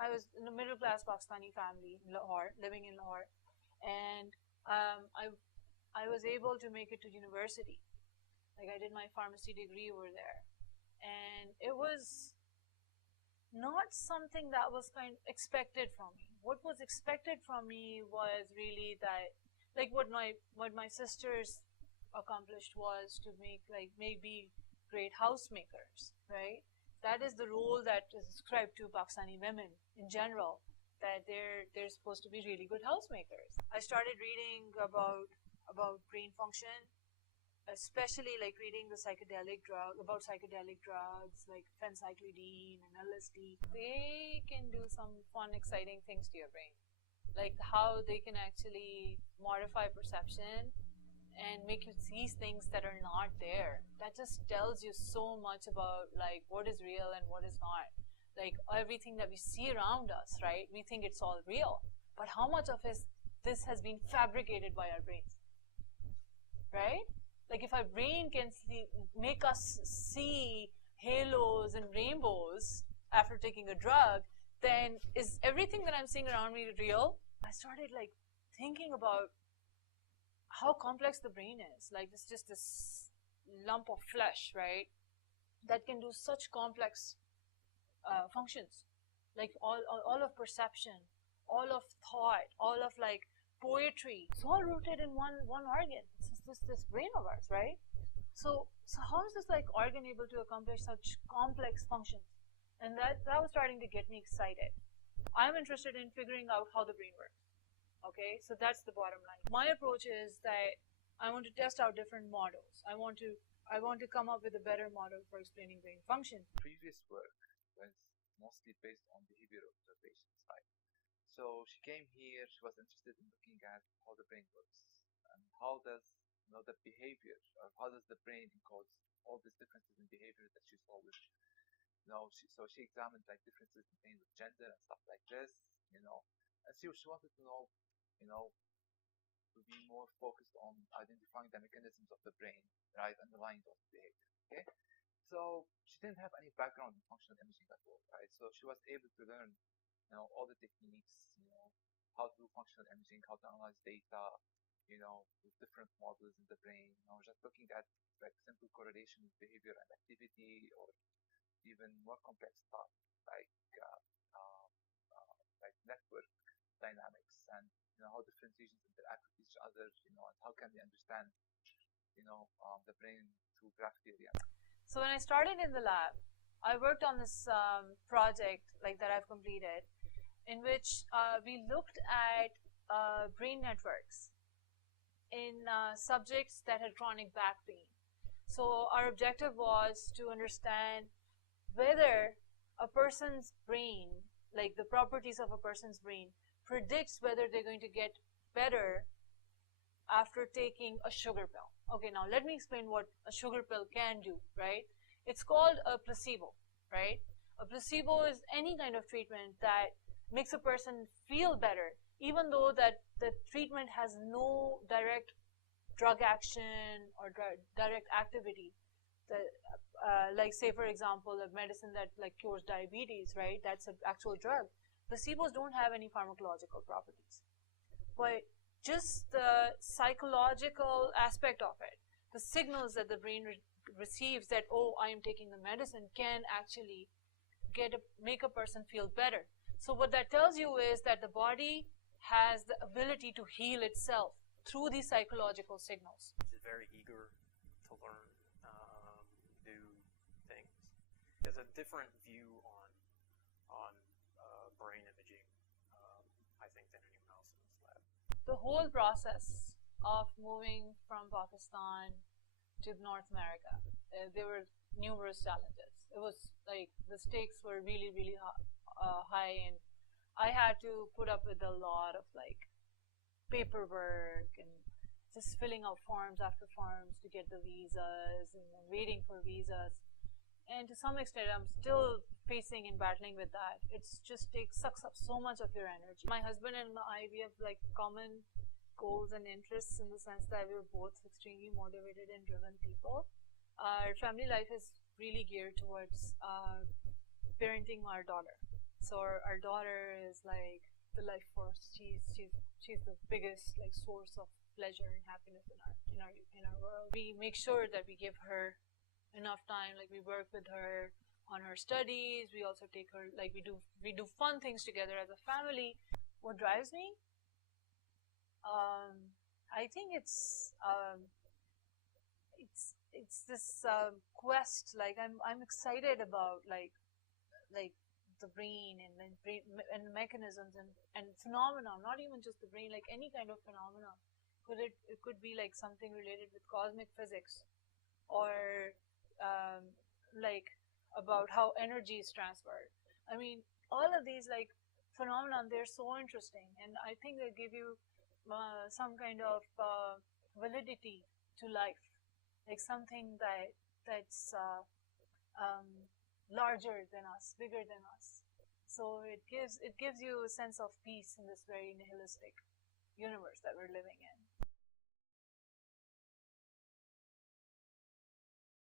I was in a middle class Pakistani family in Lahore, living in Lahore, and I was able to make it to university. Like I did my pharmacy degree over there, and it was not something that was kind of expected from me. What was expected from me was really that, like what my sisters accomplished was to make like maybe great housemakers, right? That is the role that is ascribed to Pakistani women in general, that they're supposed to be really good housemakers. I started reading about brain function, especially like reading the psychedelic drugs like phencyclidine and LSD. They can do some fun, exciting things to your brain, like how they can actually modify perception and make you see things that are not there. That just tells you so much about like what is real and what is not. Like everything that we see around us, right? We think it's all real, but how much of this has been fabricated by our brains, right? Like if our brain can make us see halos and rainbows after taking a drug, then is everything that I'm seeing around me real? I started like thinking about how complex the brain is. Like it's just this lump of flesh, right? That can do such complex functions, like all of perception, all of thought, all of like poetry. It's all rooted in one organ. It's this brain of ours, right? So how is this like organ able to accomplish such complex functions? And that was starting to get me excited. I'm interested in figuring out how the brain works. Okay, so that's the bottom line. My approach is that I want to test out different models. I want to come up with a better model for explaining brain function. Previous work was mostly based on behavioral observations, right? So she came here, she was interested in looking at how the brain works and how does the behavior, or how does the brain encode all these differences in behavior that she saw with so she examined like differences in pain with gender and stuff like this, and she wanted to know, to be more focused on identifying the mechanisms of the brain, right, underlying those behaviors. Okay, so she didn't have any background in functional imaging at all, right? So she was able to learn, all the techniques, how to do functional imaging, how to analyze data, with different models in the brain, just looking at like simple correlation with behavior and activity, or even more complex stuff like uh, like network dynamics, and how different regions interact with each other, and how can we understand the brain through graph theory. So when I started in the lab, I worked on this project like that I've completed, in which we looked at brain networks in subjects that had chronic back pain. So our objective was to understand whether a person's brain, like the properties of a person's brain, predicts whether they're going to get better after taking a sugar pill. Okay, now let me explain what a sugar pill can do, right? It's called a placebo, right? A placebo is any kind of treatment that makes a person feel better, even though that the treatment has no direct drug action or direct activity. Like say for example, a medicine that like cures diabetes, right? That's an actual drug. Placebos don't have any pharmacological properties, but just the psychological aspect of it, the signals that the brain receives that, oh, I am taking the medicine, can actually make a person feel better. So what that tells you is that the body has the ability to heal itself through these psychological signals. She's very eager to learn new things. There's a different view on brain imaging, I think, than anyone else in this lab. The whole process of moving from Pakistan to North America, there were numerous challenges. It was like the stakes were really, really high, and I had to put up with a lot of like paperwork and just filling out forms after forms to get the visas and waiting for visas. And to some extent, I'm still facing and battling with that. It's just sucks up so much of your energy. My husband and I, we have like common goals and interests in the sense that we're both extremely motivated and driven people. Our family life is really geared towards parenting our daughter. So our daughter is like the life force. She's the biggest like source of pleasure and happiness in our world. We make sure that we give her enough time. Like we work with her on her studies. We also take her, like we do fun things together as a family. What drives me? I think it's this quest. Like I'm excited about like the brain and mechanisms and phenomena. Not even just the brain, like any kind of phenomena. It could be like something related with cosmic physics, or like about how energy is transferred. I mean, all of these like phenomena, they're so interesting, and I think they give you some kind of validity to life, like something that's larger than us, bigger than us. So it gives you a sense of peace in this very nihilistic universe that we're living in.